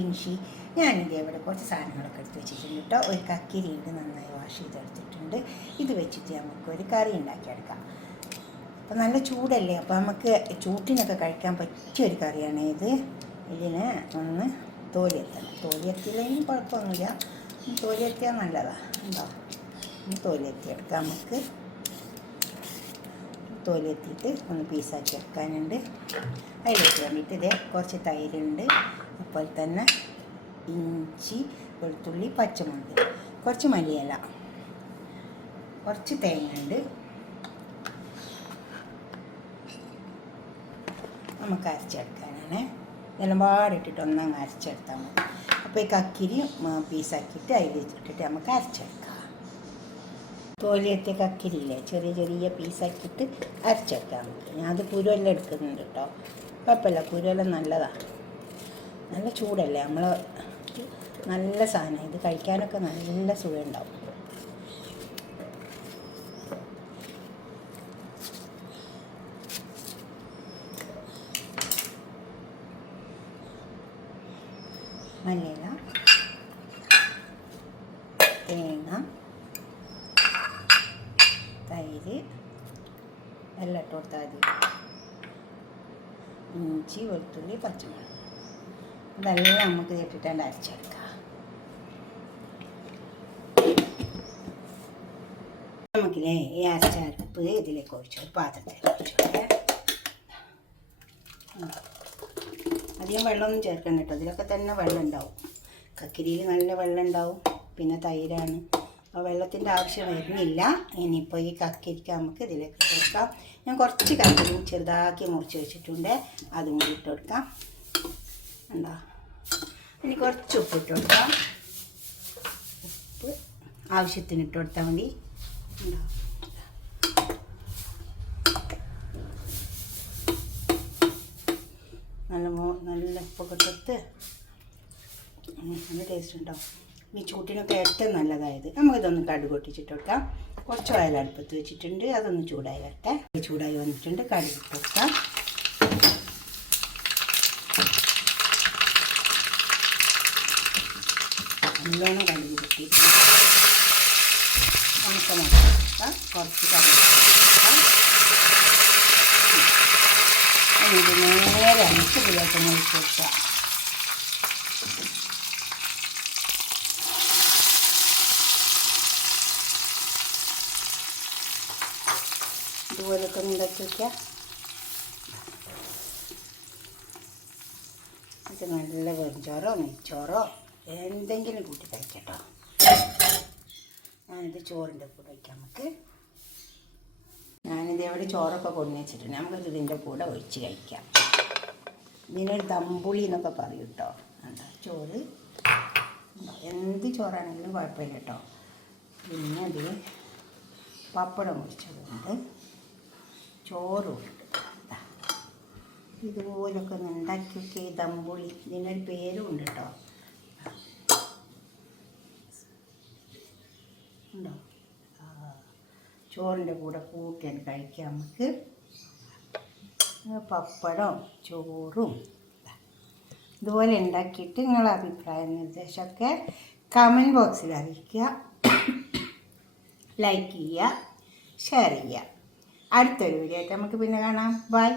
ടിൻഷി. ഞാനിത് ഇവിടെ കുറച്ച് സാധനങ്ങളൊക്കെ എടുത്ത് വെച്ചിട്ടുണ്ട് കേട്ടോ. ഒരു കക്കിരിയുണ്ട്, നന്നായി വാഷ് ചെയ്തെടുത്തിട്ടുണ്ട്. ഇത് വെച്ചിട്ട് നമുക്കൊരു കറി ഉണ്ടാക്കിയെടുക്കാം. അപ്പോൾ നല്ല ചൂടല്ലേ, അപ്പോൾ നമുക്ക് ചൂട്ടിനൊക്കെ കഴിക്കാൻ പറ്റിയൊരു കറിയാണ് ഇത്. ഇതിന് ഒന്ന് തോലിയെത്തണം. തോലിയെത്തിയില്ലെങ്കിലും കുഴപ്പമൊന്നുമില്ല, തോലിയെത്തിയാൽ നല്ലതാണ്. ഉണ്ടോ, തോലിയെത്തിയെടുക്കാം. നമുക്ക് തോലിയെത്തിയിട്ട് ഒന്ന് പീസാക്കി എടുക്കാനുണ്ട്. അതിലേക്ക് വേണ്ടിയിട്ട് ഇതേ കുറച്ച് തൈരുണ്ട്, അതുപോലെ തന്നെ ഇഞ്ചി, വെളുത്തുള്ളി, പച്ചമുളക്, കുറച്ച് മല്ലിയില, കുറച്ച് തേങ്ങ ഉണ്ട്. നമുക്ക് അരച്ചെടുക്കാനാണ്. ഇതെല്ലാം പാടിട്ടിട്ട് ഒന്നങ്ങ് അരച്ചെടുത്താൽ മതി. അപ്പോൾ ഈ കക്കിരി പീസാക്കിയിട്ട് അതിൽ ഇട്ടിട്ട് നമുക്ക് അരച്ചെടുക്കാം. തോലിയെത്തിയ കക്കിരിയില്ലേ, ചെറിയ ചെറിയ പീസാക്കിയിട്ട് അരച്ചെടുക്കാം നമുക്ക്. ഞാനത് കുരുവെല്ലാം എടുക്കുന്നുണ്ട് കേട്ടോ. കുഴപ്പമില്ല, കുരുവെല്ലാം നല്ലതാണ്. നല്ല ചൂടല്ലേ, നമ്മൾ നല്ല സാധനം. ഇത് കഴിക്കാനൊക്കെ നല്ല സുഖം ഉണ്ടാവും. മല്ലിയില, തേങ്ങ, തൈര് എല്ലാം ഇട്ട് കൊടുത്താൽ മതി. ഇഞ്ചി, വെളുത്തുള്ളി, പച്ചമുളക്, ഇതെല്ലാം നമുക്ക് ഇട്ടിട്ടാണ് അരച്ചെടുക്കാം. നമുക്കില്ലേ ഈ അരച്ചരപ്പ് ഇതിലേക്ക് ഒഴിച്ചു, പാത്രത്തിൽ ഒഴിച്ചോട്ടെ. അധികം വെള്ളമൊന്നും ചേർക്കണം കേട്ടോ, ഇതിലൊക്കെ തന്നെ വെള്ളം ഉണ്ടാവും. കക്കിരിയിൽ നല്ല വെള്ളം ഉണ്ടാവും. പിന്നെ തൈരാണ്, അപ്പോൾ വെള്ളത്തിൻ്റെ ആവശ്യം വരുന്നില്ല. ഇനിയിപ്പോൾ ഈ കക്കിരിക്ക നമുക്ക് ഇതിലേക്ക് ഇട്ട് കൊടുക്കാം. ഞാൻ കുറച്ച് കക്കിരിയും ചെറുതാക്കി മുറിച്ച് വെച്ചിട്ടുണ്ട്, അതും കൂടി ഇട്ട് കൊടുക്കാം. ഉണ്ടോ, ഇനി കുറച്ച് ഉപ്പ് ഇട്ട് കൊടുക്കാം. ഉപ്പ് ആവശ്യത്തിന് ഇട്ട് കൊടുത്താൽ മതി. ഉണ്ടോ, നല്ല ഉപ്പൊക്കെ ഇട്ടിട്ട് നല്ല ടേസ്റ്റ് ഉണ്ടാവും. ഈ ചൂട്ടിനൊക്കെ ഏറ്റവും നല്ലതായത്. നമുക്കിതൊന്ന് കടുക് പൊട്ടിച്ചിട്ട് കൊടുക്കാം. കുറച്ച് ഓയിൽ അടുപ്പത്ത് വെച്ചിട്ടുണ്ട്, അതൊന്ന് ചൂടായി വരട്ടെ. ചൂടായി വന്നിട്ടുണ്ട്, കടുക് ഇട്ട് കൊടുക്കാം. നല്ലോണം കടുക് പൊട്ടിയിട്ടുണ്ട്. ഉണക്ക മുളക് കൊടുക്കാം, കുറച്ച് കടുക് കൊടുക്കാം. ഇത് നേരെ അഞ്ചിലേക്ക് ഒഴിച്ച് കൊടുക്കാം. ഇതുപോലൊക്കെ ഒന്ന് ഉണ്ടാക്കി വയ്ക്കാം. ഇത് നല്ല വെറുംചോറോ നെയ്ച്ചോറോ എന്തെങ്കിലും കൂട്ടി കഴിക്കട്ടോ. ഞാനിത് ചോറിൻ്റെ കൂടെ വയ്ക്കാം. ഞാനിത് എവിടെ ചോറൊക്കെ കൊണ്ടു വെച്ചിട്ടുണ്ട്, നമുക്കിത് ഇതിൻ്റെ കൂടെ ഒഴിച്ച് കഴിക്കാം. ഇതിനൊരു ദമ്പുളി എന്നൊക്കെ പറയും കേട്ടോ. എന്താ ചോറ്, എന്ത് ചോറാണെങ്കിലും കുഴപ്പമില്ല കേട്ടോ. പിന്നെ അതിൽ പപ്പടം മുറിച്ചതുകൊണ്ട് ചോറുണ്ട്. ഇതുപോലൊക്കെ ഒന്ന് ഉണ്ടാക്കിയൊക്കെ ദമ്പുളി, ഇതിനൊരു പേരും ഉണ്ട് കേട്ടോ. ഉണ്ടോ, ചോറിൻ്റെ കൂടെ കൂട്ടിയാണ് കഴിക്കാം നമുക്ക്. പപ്പടവും ചോറും ഇതുപോലെ ഉണ്ടാക്കിയിട്ട് നിങ്ങളുടെ അഭിപ്രായ നിർദ്ദേശമൊക്കെ കമൻറ്റ് ബോക്സിൽ അറിയിക്കുക. ലൈക്ക് ചെയ്യുക, ഷെയർ ചെയ്യുക. അടുത്തൊരു വീഡിയോ ആയിട്ട് നമുക്ക് പിന്നെ കാണാം. ബൈ.